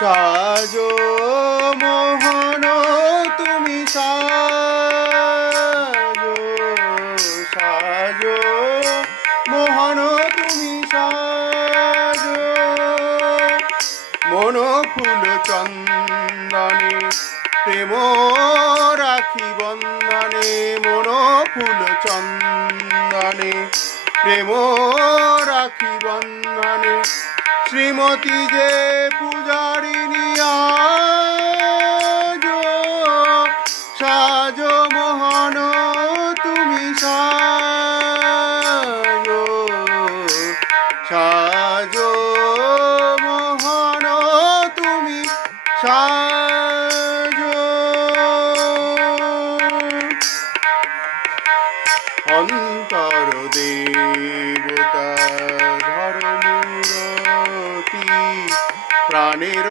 সাজো মোহন তুমি সাজো, সাজো মোহন তুমি সাজো। মন ফুল চন্দনে প্রেম রাখি বন্ধনে, মন ফুল চন্দনে প্রেম রাখি বন্ধনে। শ্রীমতী যে পূজারিণী আজো, সাজো মোহন তুমি সাজো, সাজো মোহন তুমি সাজো।